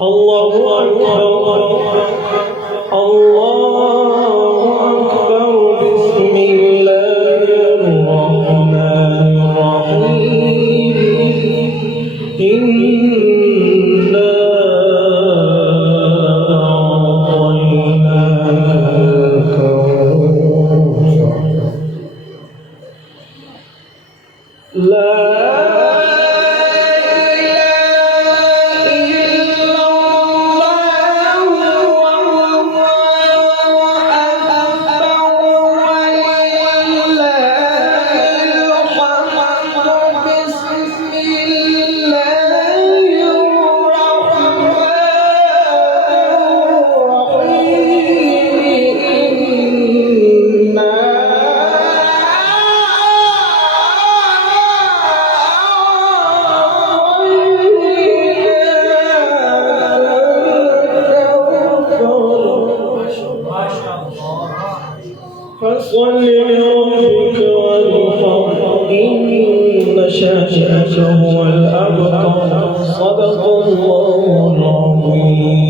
الله أكبر الله أكبر بسم الله الرحمن الرحيم إنا أعطيناك الكوثر لا فصل لربك وانحر إن شانئك هو الأبتر صدق الله العظيم.